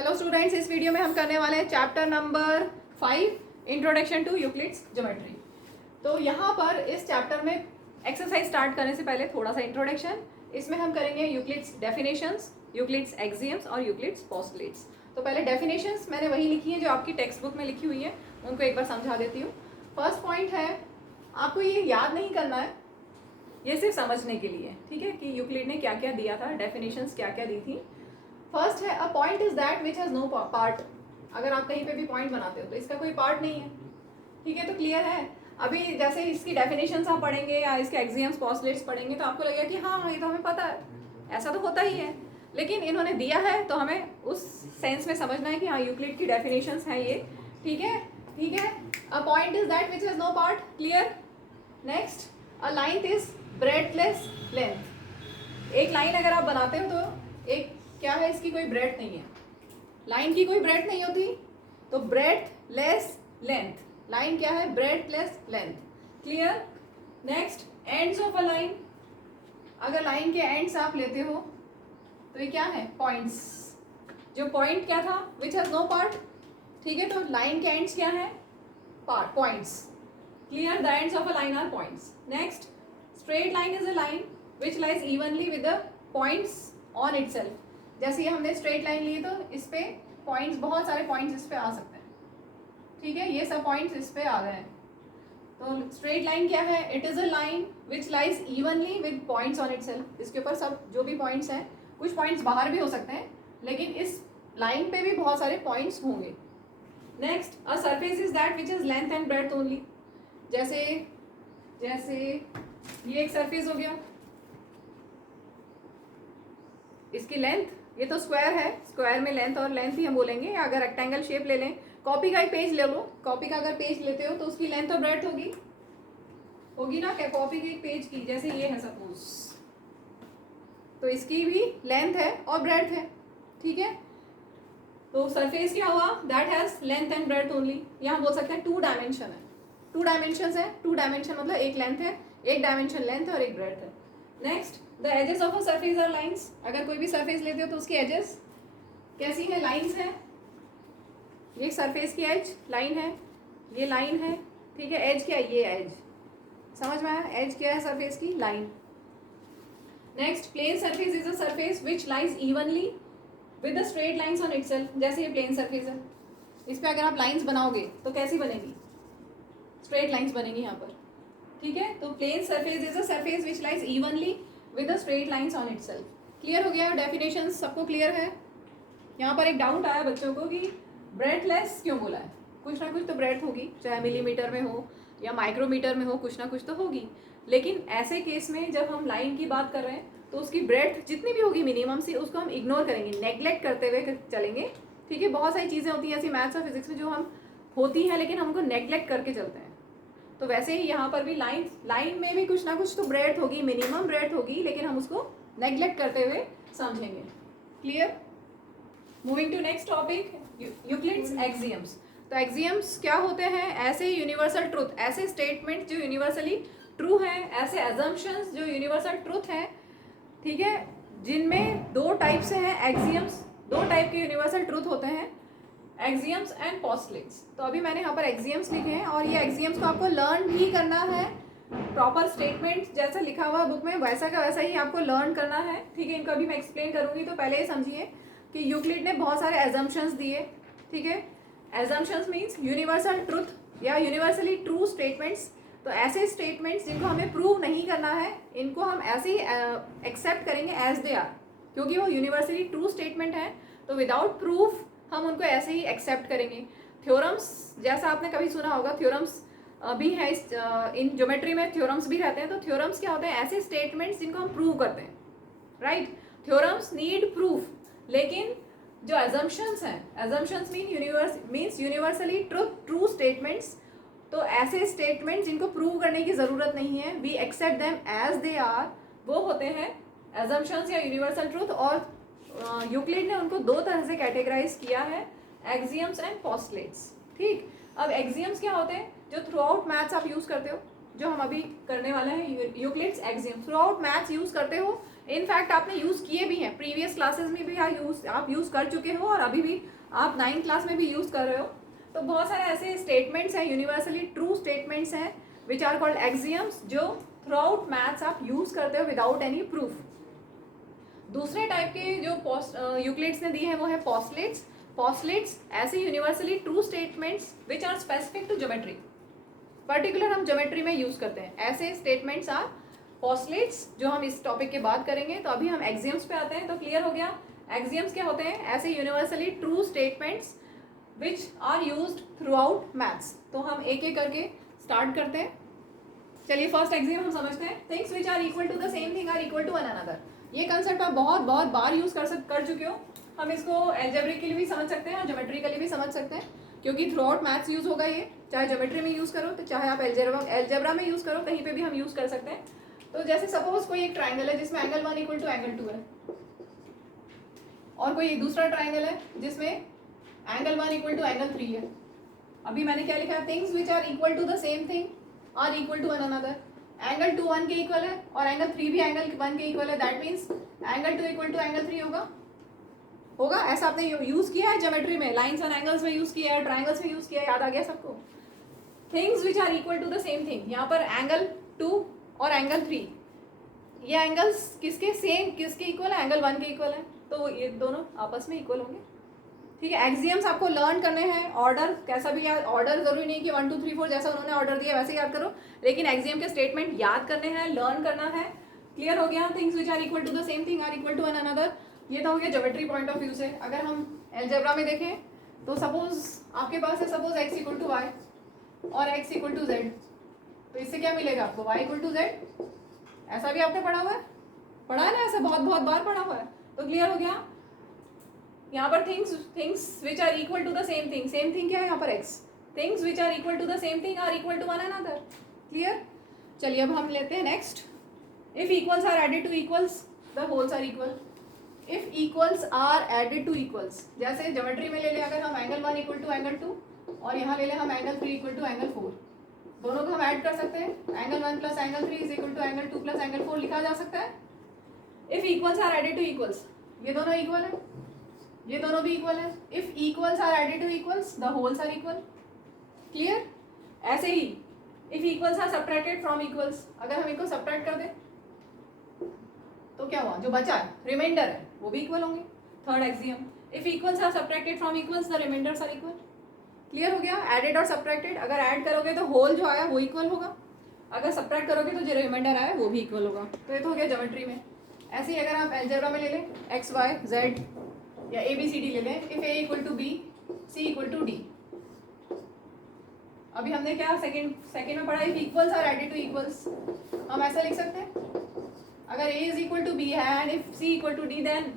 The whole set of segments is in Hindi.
हेलो स्टूडेंट्स, इस वीडियो में हम करने वाले हैं chapter number 5 introduction to Euclid's geometry. तो यहाँ पर इस चैप्टर में एक्सरसाइज स्टार्ट करने से पहले थोड़ा सा इंट्रोडक्शन। इसमें हम करेंगे यूक्लिड्स डेफिनेशंस, यूक्लिड्स एक्सियम्स और यूक्लिड्स पोस्टुलेट्स। तो पहले डेफिनेशंस मैंने वही लिखी है जो आपकी टेक्स्ट बुक में लिखी हुई है, उनको एक बार समझा देती हूँ। फर्स्ट पॉइंट है, आपको ये याद नहीं करना है, ये सिर्फ समझने के लिए, ठीक है, कि यूक्लिड ने क्या क्या दिया था, डेफिनेशंस क्या क्या दी थी। फर्स्ट है, a point is that which has no part. अगर आप कहीं पे भी पॉइंट बनाते हो तो इसका कोई पार्ट नहीं है, ठीक है। तो क्लियर है। अभी जैसे इसकी डेफिनेशंस आप पढ़ेंगे या इसके एक्सियम्स पोस्टुलेट्स पढ़ेंगे तो आपको लगेगा कि हाँ ये तो हमें पता है, ऐसा तो होता ही है, लेकिन इन्होंने दिया है तो हमें उस सेंस में समझना है कि हाँ यूक्लिड की डेफिनेशंस हैं ये, ठीक है, ठीक है। A point is that which has no part, clear. Next, a line is breadthless length. एक लाइन अगर आप बनाते हो तो एक क्या है, इसकी कोई ब्रेड नहीं है, लाइन की कोई ब्रेड नहीं होती, तो ब्रेड लेस लेंथ, लाइन क्या है, bread less length, clear. Next, ends of a line. अगर लाइन के एंड्स आप लेते हो तो ये क्या है, पॉइंट्स। जो पॉइंट क्या था, विच हैज नो पार्ट, ठीक है। तो लाइन के एंड्स क्या है, part, points, clear. The ends of a line are points. Next, straight line is a line which lies evenly with the points on itself. जैसे ये हमने स्ट्रेट लाइन ली तो इस पे पॉइंट्स, बहुत सारे पॉइंट्स इस पे आ सकते हैं, ठीक है, ये सब पॉइंट्स इस पे आ गए हैं। तो स्ट्रेट लाइन क्या है, it is a line which lies evenly with points on itself. इसके ऊपर सब जो भी पॉइंट्स हैं, कुछ पॉइंट्स बाहर भी हो सकते हैं, लेकिन इस लाइन पे भी बहुत सारे पॉइंट्स होंगे। Next, a surface is that which is length and breadth only. जैसे जैसे ये एक सरफेस हो गया, इसकी लेंथ, ये तो स्क्वायर है, स्क्वायर में लेंथ और लेंथ ही हम बोलेंगे। या अगर रेक्टेंगल शेप ले लें, कॉपी का एक पेज ले लो, कॉपी का अगर पेज लेते हो तो उसकी लेंथ और ब्रेड्थ होगी ना, क्या कॉपी के एक पेज की, जैसे ये है सपोज, तो इसकी भी लेंथ है और ब्रेड्थ है, ठीक है। तो सरफेस क्या हुआ, that has length and breadth only. यहाँ बोल सकते हैं टू डायमेंशन है, टू डायमेंशन है, टू डायमेंशन मतलब एक लेंथ है, एक डायमेंशन लेंथ है और एक ब्रेड्थ है। Next, the edges of a surface are lines. अगर कोई भी सरफेस लेते हो तो उसकी एजेस कैसी है, लाइंस है। ये सरफेस की एज लाइन है, ये लाइन है, ठीक है। एज क्या है, ये एज, समझ में आया, एज क्या है सरफेस की, line. Next, plane surface is a surface which lies evenly with the straight lines on itself. जैसे ये प्लेन सरफेस है, इस पे अगर आप लाइंस बनाओगे तो कैसी बनेगी, स्ट्रेट लाइंस बनेगी यहाँ पर, ठीक है। तो plane surface is a surface which lies evenly with the straight lines on itself. Clear हो गया, डेफिनेशन सबको क्लियर है। यहाँ पर एक डाउट आया बच्चों को कि ब्रेडथलेस क्यों बोला है, कुछ ना कुछ तो ब्रेड्थ होगी, चाहे मिलीमीटर में हो या माइक्रोमीटर में हो, कुछ ना कुछ तो होगी। लेकिन ऐसे केस में जब हम लाइन की बात कर रहे हैं तो उसकी ब्रेड्थ जितनी भी होगी मिनिमम सी, उसको हम इग्नोर करेंगे, नेग्लेक्ट करते हुए चलेंगे, ठीक है। बहुत सारी चीज़ें होती हैं ऐसी मैथ्स और फिजिक्स में जो हम होती हैं लेकिन हम उनको नेग्लेक्ट करके चलते हैं। तो वैसे ही यहाँ पर भी लाइन में भी कुछ ना कुछ तो ब्रेड्थ होगी, मिनिमम ब्रेड्थ होगी, लेकिन हम उसको नेग्लेक्ट करते हुए समझेंगे, clear. Moving to next topic, Euclid's axioms. तो एक्सियम्स क्या होते हैं, ऐसे यूनिवर्सल ट्रूथ, ऐसे स्टेटमेंट जो यूनिवर्सली ट्रू हैं, ऐसे अजम्पशंस जो यूनिवर्सल ट्रूथ हैं, ठीक है, जिनमें दो टाइप से हैं एक्सियम्स, दो टाइप के यूनिवर्सल ट्रूथ होते हैं, एक्सियम्स एंड पोस्टुलेट्स। तो अभी मैंने यहाँ पर एक्सियम्स लिखे हैं और ये एक्सियम्स को आपको लर्न भी करना है, प्रॉपर स्टेटमेंट जैसा लिखा हुआ बुक में वैसा का वैसा ही आपको लर्न करना है, ठीक है। इनको अभी मैं एक्सप्लेन करूँगी, तो पहले ये समझिए कि यूक्लिड ने बहुत सारे एजम्पशंस दिए, ठीक है। एजम्पशंस मीन्स यूनिवर्सल ट्रूथ या यूनिवर्सली ट्रू स्टेटमेंट्स। तो ऐसे स्टेटमेंट्स जिनको हमें प्रूव नहीं करना है, इनको हम ऐसे ही एक्सेप्ट करेंगे एज दे आर, क्योंकि वो यूनिवर्सली ट्रू स्टेटमेंट है, तो विदाउट प्रूफ हम उनको ऐसे ही एक्सेप्ट करेंगे। थ्योरम्स, जैसा आपने कभी सुना होगा, थ्योरम्स भी है इस इन ज्योमेट्री में थ्योरम्स भी रहते हैं। तो थ्योरम्स क्या होते हैं, ऐसे स्टेटमेंट्स जिनको हम प्रूव करते हैं, राइट। थ्योरम्स नीड प्रूफ, लेकिन जो एजम्पशंस हैं, assumptions means universally true statements. तो ऐसे स्टेटमेंट्स जिनको प्रूव करने की ज़रूरत नहीं है, we accept them as they are, वो होते हैं एजम्पशंस या यूनिवर्सल ट्रूथ। और यूक्लिड ने उनको दो तरह से कैटेगराइज किया है, एक्सियम्स एंड पोस्टुलेट्स, ठीक। अब एक्सियम्स क्या होते हैं, जो थ्रू आउट मैथ्स आप यूज़ करते हो, जो हम अभी करने वाले हैं Euclid's axiom, through out maths use करते हो, इनफैक्ट आपने यूज़ किए भी हैं, प्रीवियस क्लासेस में भी आप यूज़ कर चुके हो और अभी भी आप 9th क्लास में भी यूज़ कर रहे हो। तो बहुत सारे ऐसे स्टेटमेंट्स हैं, यूनिवर्सली ट्रू स्टेटमेंट्स हैं विच आर कॉल्ड एक्सियम्स, जो थ्रू आउट मैथ्स आप यूज़ करते हो विदाउट एनी प्रूफ। दूसरे टाइप के जो यूक्लिड्स ने दिए हैं वो है पोस्टलेट्स। पोस्टलेट्स ऐसे universally true statements which are specific to geometry, particular हम ज्योमेट्री में यूज़ करते हैं, ऐसे स्टेटमेंट्स आर पोस्टलेट्स, जो हम इस टॉपिक के बात करेंगे। तो अभी हम एक्सियम्स पे आते हैं। तो क्लियर हो गया, एक्सियम्स क्या होते हैं? ऐसे universally true statements which are used throughout maths. तो हम एक एक करके स्टार्ट करते हैं। चलिए फर्स्ट एक्सियम हम समझते हैं, things which are equal to the same thing are equal to one another. ये कंसेप्ट आप बहुत बहुत बार यूज कर चुके हो। हम इसको एल्जेब्रिक के लिए भी समझ सकते हैं और ज्योमेट्री के लिए भी समझ सकते हैं, क्योंकि थ्रू आउट मैथ्स यूज होगा ये, चाहे ज्योमेट्री में यूज करो तो चाहे आप एल्जेब्रा में यूज करो, कहीं पे भी हम यूज कर सकते हैं। तो जैसे सपोज कोई एक ट्राइंगल है जिसमें एंगल 1 इक्वल टू एंगल 2 है, और कोई दूसरा ट्राइंगल है जिसमें एंगल 1 इक्वल टू एंगल 3 है। अभी मैंने क्या लिखा है? Things which are equal to the same thing are equal to one another. Angle 2 1 के इक्वल है और एंगल 3 भी एंगल 1 के इक्वल है, that means angle 2 equal to angle 3 होगा। ऐसा आपने यूज किया है ज्योमेट्री में, लाइंस एंड एंगल्स में यूज किया है, ट्राइंगल्स में यूज किया है, याद आ गया सबको? Things which are equal to the same thing, यहाँ पर एंगल 2 और एंगल 3, ये एंगल्स किसके इक्वल है? एंगल 1 के इक्वल है, तो ये दोनों आपस में इक्वल होंगे। ठीक है, एक्सियम्स आपको लर्न करने हैं, ऑर्डर कैसा भी याद, ऑर्डर जरूरी नहीं कि 1 2 3 4 जैसा उन्होंने ऑर्डर दिया वैसे याद करो, लेकिन एक्सियम के स्टेटमेंट याद करने हैं, लर्न करना है। क्लियर हो गया? Things which are equal to the same thing are equal to one another, ये तो हो गया ज्योमेट्री पॉइंट ऑफ व्यू से। अगर हम एल्जेब्रा में देखें तो सपोज आपके पास है suppose x equal to y और x इक्वल टू जेड, तो इससे क्या मिलेगा आपको? y equal to z. ऐसा भी आपने पढ़ा हुआ है, पढ़ा है ना, ऐसा बहुत बहुत बार पढ़ा हुआ है। तो क्लियर हो गया, यहाँ पर things which are equal to the same thing क्या है यहाँ पर? x। Things which are equal to the same thing are equal to one another. Clear? चलिए अब हम लेते हैं next, if equals are added to equals the wholes are equal. If equals are added to equals, जैसे ज्योमेट्री में ले लें अगर हम एंगल 1 इक्वल टू एंगल 2 और यहाँ ले लें हम एंगल 3 इक्वल टू एंगल 4, दोनों को हम ऐड कर सकते हैं। Angle 1 plus angle 3 is equal to angle 2 plus angle 4 लिखा जा सकता है। If equals are added to equals, ये दोनों इक्वल है, ये दोनों भी इक्वल है। If equals are added to equals the wholes are equal. Clear? ऐसे ही if equals are subtracted from equals, अगर हम इनको सब्ट्रैक्ट कर दें तो क्या हुआ? जो बचा है रिमाइंडर है वो भी इक्वल होंगे। Third axiom, if equals are subtracted from equals the remainders are equal. Clear हो गया? एडेड और सब्ट्रैक्टेड, अगर ऐड करोगे तो होल जो आया वो इक्वल होगा, अगर सब्ट्रैक्ट करोगे तो जो रिमाइंडर आया वो भी इक्वल होगा। तो ये तो हो गया ज्योमेट्री में। ऐसे ही अगर आप एल्जेब्रा में ले लें एक्स वाई जेड या ए बी सी डी ले लें, if A equal to B C equal to D. अभी हमने क्या सेकंड में पढ़ा? If equals are added to equals, हम ऐसा लिख सकते हैं अगर a is equal to B है and if c equal to d, then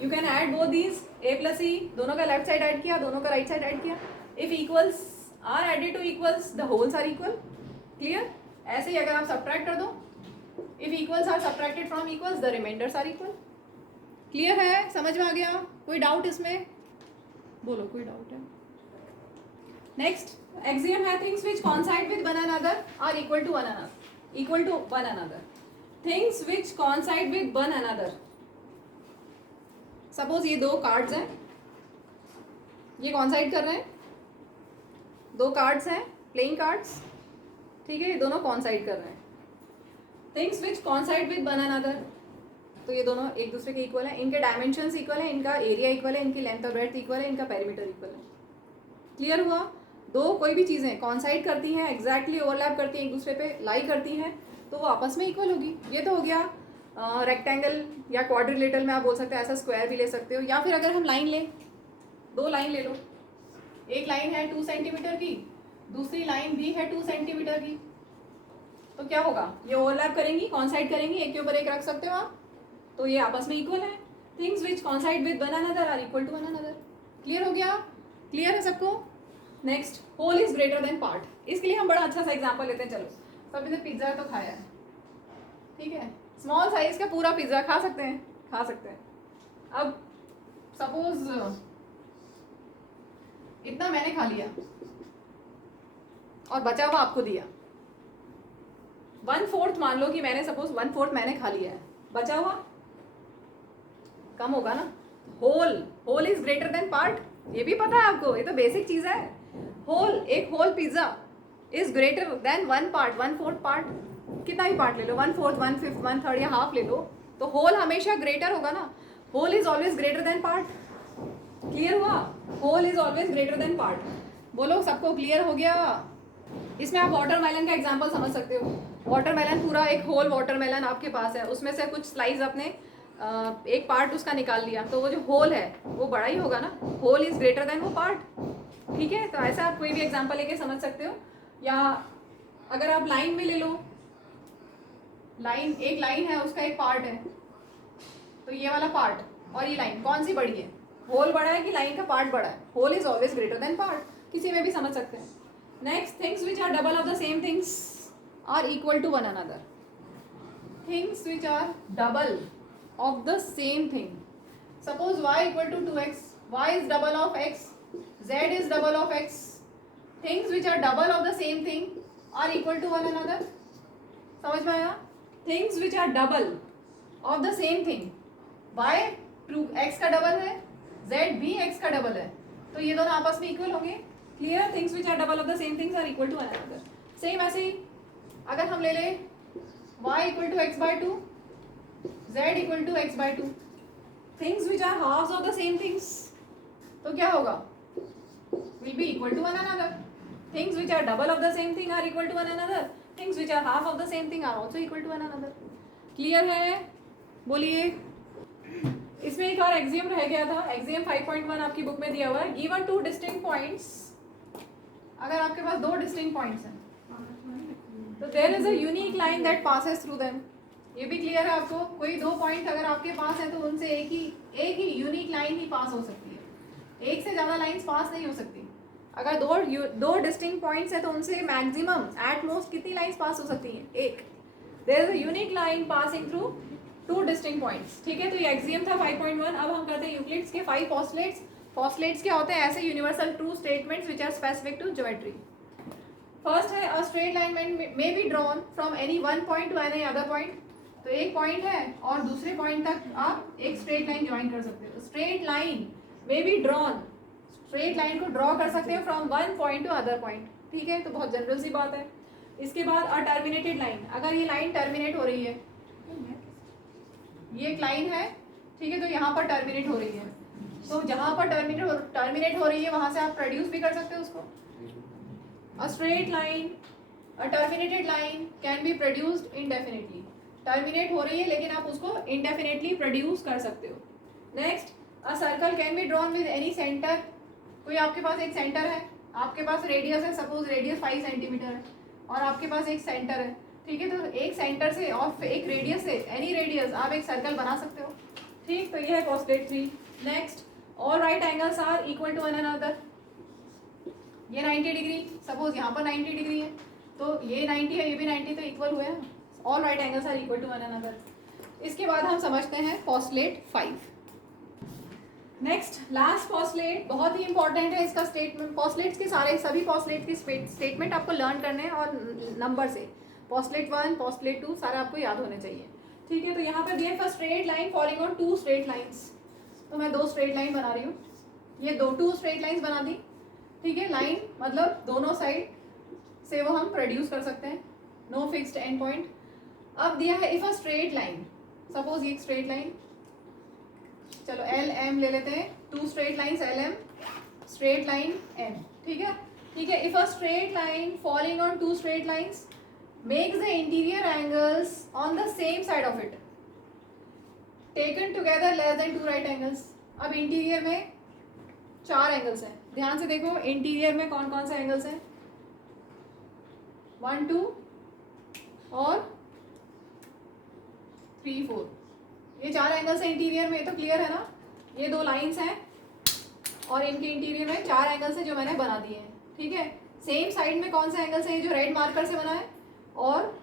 you can add both these, a plus c, दोनों का लेफ्ट साइड ऐड किया, दोनों का राइट साइड ऐड किया। If equals are added to equals the wholes are equal. Clear? ऐसे ही अगर आप सब्ट्रैक्ट कर दो, if equals are subtracted from equals the remainders are equal. Clear है? समझ में आ गया? कोई डाउट इसमें? बोलो कोई डाउट है? नेक्स्ट एक्सियम है, things which coincide with one another are equal to one another. Things which coincide with one another, suppose ये दो कार्ड्स हैं, ये कोइंसाइड कर रहे हैं, दो कार्ड्स हैं प्लेइंग कार्ड्स, ठीक है, ये दोनों कोइंसाइड कर रहे हैं। Things which coincide with one another, तो ये दोनों एक दूसरे के इक्वल है, इनके डायमेंशंस इक्वल है, इनका एरिया इक्वल है, इनकी लेंथ और ब्रेड्थ इक्वल है, इनका पेरीमीटर इक्वल है। क्लियर हुआ? दो कोई भी चीज़ें कोइंसाइड करती हैं, एग्जैक्टली ओवरलैप करती हैं, एक दूसरे पे लाई करती हैं, तो वो आपस में इक्वल होगी। ये तो हो गया रेक्टेंगल या क्वाड्रिलेटरल में आप बोल सकते हो, ऐसा स्क्वायर भी ले सकते हो, या फिर अगर हम लाइन लें, दो लाइन ले लो, एक लाइन है 2 सेंटीमीटर की, दूसरी लाइन भी है 2 सेंटीमीटर की, तो क्या होगा? ये ओवरलैप करेंगी, कोइंसाइड करेंगी, एक के ऊपर एक रख सकते हो आप, तो ये आपस में इक्वल है। Things which coincide with one another are equal to one another. Clear हो गया? क्लियर है सबको? Next, whole is greater than part. इसके लिए हम बड़ा अच्छा सा एग्जांपल लेते हैं। चलो, सभी ने पिज्ज़ा तो खाया है, ठीक है, स्मॉल साइज का पूरा पिज्ज़ा खा सकते हैं। अब सपोज इतना मैंने खा लिया और बचा हुआ आपको दिया, 1/4 मान लो कि मैंने सपोज 1/4 मैंने खा लिया है, बचा हुआ कम होगा ना. Whole is greater than part, ये भी पता है आपको, ये तो बेसिक चीज है. एक whole pizza is greater than 1 part, 1/4 part. कितना भी पार्ट ले लो, 1/4, 1/5, 1/3 या हाफ ले लो, तो होल हमेशा ग्रेटर होगा ना. Whole is always greater than part. Clear हुआ? Whole is always greater than part. बोलो सबको क्लियर हो गया? इसमें आप वाटरमेलन का एग्जांपल समझ सकते हो. वाटरमेलन पूरा एक होल वाटरमेलन आपके पास है, उसमें से कुछ स्लाइस आपने एक पार्ट उसका निकाल लिया, तो वो जो होल है वो बड़ा ही होगा ना. होल इज ग्रेटर देन वो पार्ट. ठीक है, तो ऐसा आप कोई भी एग्जांपल लेके समझ सकते हो. या अगर आप लाइन में ले लो, एक लाइन है, उसका एक पार्ट है, तो ये वाला पार्ट और ये लाइन कौन सी बड़ी है? होल बड़ा है कि लाइन का पार्ट बड़ा है? Whole is always greater than part. किसी में भी समझ सकते हैं. Next, things which are double of the same things are equal to one another. Things which are double of the same thing. Suppose y equal to 2x, y is double of x, z is double of x. Things which are double of the same thing are equal to one another. समझ में आया? Things which are double of the same thing, y x का डबल है, z भी x का डबल है, तो ये दोनों आपस में इक्वल होंगे. Clear? Things which are double of the same things are equal to one another. Same ऐसे ही अगर हम ले लें y equal to x by 2, z equal to x by 2, things which are halves of the same things, तो क्या होगा? will be equal to one another. Things which are double of the same thing are equal to one another. Things which are half of the same thing are also equal to one another. Clear है? बोलिए. इसमें एक और एक्सियम रह गया था. एक्सियम 5.1 आपकी बुक में दिया हुआ है. गिवन टू डिस्टिंक्ट पॉइंट्स, अगर आपके पास दो डिस्टिंक्ट पॉइंट्स हैं, तो there is a unique line that passes through them. ये भी क्लियर है आपको? कोई दो पॉइंट अगर आपके पास है तो उनसे एक ही यूनिक लाइन ही पास हो सकती है. एक से ज़्यादा लाइंस पास नहीं हो सकती. अगर दो डिस्टिंक्ट पॉइंट्स है तो उनसे मैक्सिमम एट मोस्ट कितनी लाइंस पास हो सकती हैं? एक. There is a unique line passing through two distinct points. ठीक है, तो ये एक्सियम था 5.1. अब हम करते हैं यूक्लिड्स के 5 पोस्टुलेट्स. पोस्टुलेट्स क्या होते हैं? ऐसे universal true statements which are specific to geometry. First है, a straight line may be drawn from any one point to any other point. तो एक पॉइंट है और दूसरे पॉइंट तक आप एक स्ट्रेट लाइन ज्वाइन कर सकते हो. Straight line may be drawn, straight line को ड्रॉ कर सकते हो from one point to other point. ठीक है, तो बहुत जनरल सी बात है. इसके बाद अ टर्मिनेटेड लाइन, अगर ये लाइन टर्मिनेट हो रही है, ये एक लाइन है, ठीक है, तो यहाँ पर टर्मिनेट हो रही है, तो जहाँ पर टर्मिनेट हो रही है वहाँ से आप प्रोड्यूस भी कर सकते हो उसको. अ straight line, a terminated line can be produced indefinitely. Terminate हो रही है लेकिन आप उसको इंडेफिनेटली प्रोड्यूस कर सकते हो. Next, a circle can be drawn with any centre. कोई आपके पास एक सेंटर है, आपके पास रेडियस है, सपोज रेडियस 5 सेंटीमीटर है और आपके पास एक सेंटर है. ठीक है, तो एक सेंटर से और एक रेडियस से, एनी रेडियस, आप एक सर्कल बना सकते हो. ठीक, तो ये है postulate 3. Next, all right angles are equal to one another. ये 90 डिग्री, सपोज यहाँ पर 90 डिग्री है, तो ये 90 है, ये भी 90, तो इक्वल हुए. All right angles are equal to one another. इसके बाद हम समझते हैं पोस्टुलेट 5. नेक्स्ट, लास्ट पोस्टुलेट बहुत ही इंपॉर्टेंट है. इसका स्टेटमेंट, पोस्टुलेट्स के सभी पोस्टुलेट के स्टेटमेंट आपको लर्न करने हैं और नंबर से. पोस्टुलेट 1, पोस्टुलेट 2 सारे आपको याद होने चाहिए. ठीक है, तो यहाँ पर दिया for straight line following on 2 straight lines. तो मैं 2 स्ट्रेट लाइन बना रही हूँ. ये 2 स्ट्रेट लाइन्स बना दी. ठीक है, लाइन मतलब दोनों साइड से वो हम प्रोड्यूस कर सकते हैं. No fixed end point. अब दिया है if a straight line, suppose ये एक स्ट्रेट लाइन, चलो एल एम ले लेते हैं. 2 straight lines L M, straight line N. ठीक है, ठीक है. If a straight line following on 2 straight lines makes the interior angles on the same side of it taken together less than 2 right angles. अब इंटीरियर में 4 एंगल्स हैं. ध्यान से देखो इंटीरियर में कौन कौन से एंगल्स हैं. 1, 2 और 3, 4. ये 4 एंगल्स हैं इंटीरियर में. तो क्लियर है ना? ये 2 लाइंस हैं और इनके इंटीरियर में 4 एंगल्स हैं जो मैंने बना दिए हैं. ठीक है, सेम साइड में कौन से एंगल्स हैं? ये जो रेड मार्कर से बना है, और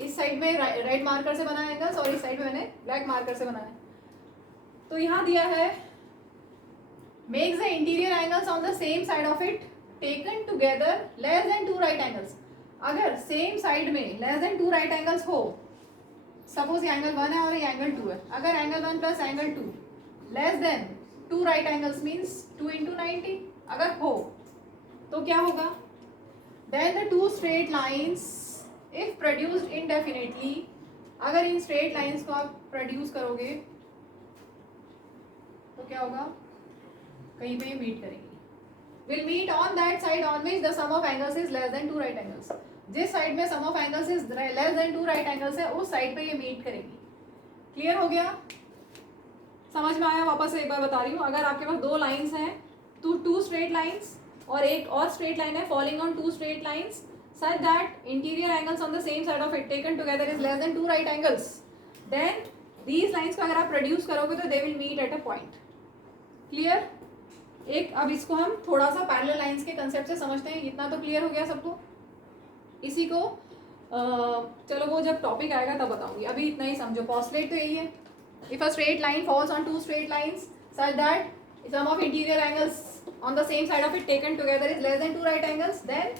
इस साइड में रेड मार्कर से बना है एंगल्स, और इस साइड में मैंने ब्लैक मार्कर से बनाया है. तो यहाँ दिया है makes the interior angles on the same side of it taken together less than 2 right angles. अगर सेम साइड में लेस देन 2 राइट एंगल्स हो, सपोज ये एंगल 1 है और ये एंगल 2 है, अगर angle 1 plus angle 2 less than 2 right angles means 2 into 90 अगर हो तो क्या होगा, then the 2 straight lines if produced indefinitely, अगर इन स्ट्रेट लाइन्स को आप प्रोड्यूस करोगे तो क्या होगा, कहीं पे मीट करेंगी, will meet on that side on which the sum of angles is less than 2 right angles. जिस साइड में sum of angles is less than 2 right angles है उस साइड पे ये मीट करेंगी। क्लियर हो गया, समझ में आया? वापस से एक बार बता रही हूँ, अगर आपके पास 2 लाइंस हैं तो 2 स्ट्रेट लाइंस और एक और स्ट्रेट लाइन है following on 2 straight lines such that interior angles on the same side of it taken together is less than 2 right angles, then these lines को अगर आप प्रोड्यूस करोगे तो they will meet at a point। Clear? एक अब इसको हम थोड़ा सा पैरेलल लाइंस के कंसेप्ट से समझते हैं। इतना तो क्लियर हो गया सबको? इसी को चलो वो जब टॉपिक आएगा तब बताऊंगी, अभी इतना ही समझो। पॉस्टलेट तो यही है, if a straight line falls on 2 straight lines such that sum of interior angles on the same side of it taken together is less than 2 right angles, then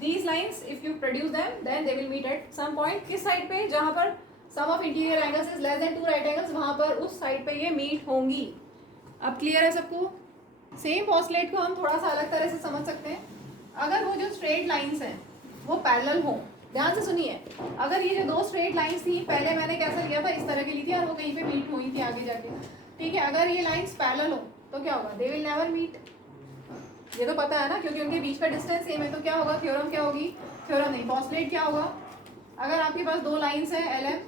these lines if you produce them then they will meet at some point। किस साइड पे? जहाँ पर sum of interior angles is less than 2 right angles, वहाँ पर उस साइड पे ये मीट होंगी। अब क्लियर है सबको? सेम पॉस्टलेट को हम थोड़ा सा अलग तरह से समझ सकते हैं। अगर वो जो स्ट्रेट लाइंस हैं वो पैरेलल हो, ध्यान से सुनिए, अगर ये जो 2 स्ट्रेट लाइंस थी, पहले मैंने कैसा लिया था, इस तरह की ली थी और वो कहीं पे मीट हुई थी आगे जाके, ठीक है। अगर ये लाइंस पैरेलल हो तो क्या होगा, दे विल नेवर मीट। ये तो पता है ना, क्योंकि उनके बीच का डिस्टेंस सेम है। तो क्या होगा, थ्योरम क्या होगी, थ्योरम नहीं, पॉस्टलेट क्या होगा, अगर आपके पास 2 लाइंस है L M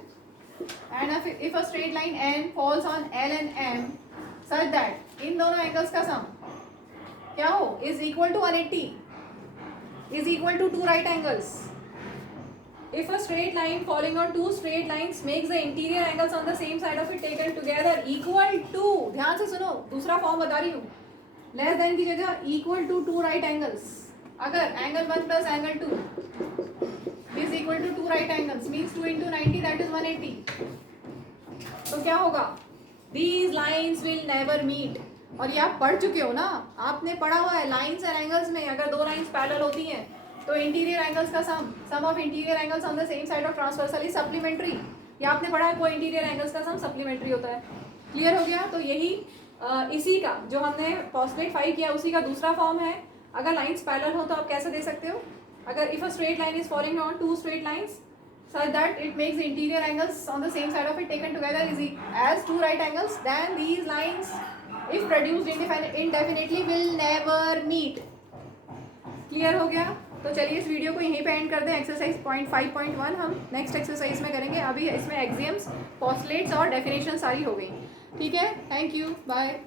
and if a straight line N falls on L and M such that इन दोनों एंगल्स का सम क्या हो, is equal to 180, is equal to 2 right angles. If a straight line falling on 2 straight lines makes the interior angles on the same side of it taken together equal to, ध्यान से सुनो, दूसरा फॉर्म बता रही हूँ, लेस देन की जगह इक्वल टू 2 राइट एंगल्स। अगर angle 1 plus angle 2 is equal to 2 right angles means 2 into 90 that is 180, तो क्या होगा, these lines will never meet। और ये आप पढ़ चुके हो ना, आपने पढ़ा हुआ है लाइंस एंड एंगल्स में, अगर 2 लाइंस पैरेलल होती हैं तो इंटीरियर एंगल्स का sum of interior angles on the same side of transversal is supplementary. ये आपने पढ़ा है, कोई इंटीरियर एंगल्स का सम सप्लीमेंट्री होता है। क्लियर हो गया? तो यही इसी का जो हमने पॉस्टलेट 5 किया उसी का दूसरा फॉर्म है। अगर लाइंस पैरेलल हो तो आप कैसे दे सकते हो, अगर if a straight line is following on 2 straight lines such that it makes the interior angles on the same side of it taken together is as 2 right angles, then these lines if produced indefinitely will never meet। Clear हो गया? तो चलिए इस वीडियो को यहीं पे एंड कर दें। एक्सरसाइज 5.1 हम नेक्स्ट एक्सरसाइज में करेंगे। अभी इसमें एक्सियम्स, पॉस्टलेट्स और डेफिनेशन सारी हो गई। ठीक है, थैंक यू, बाय।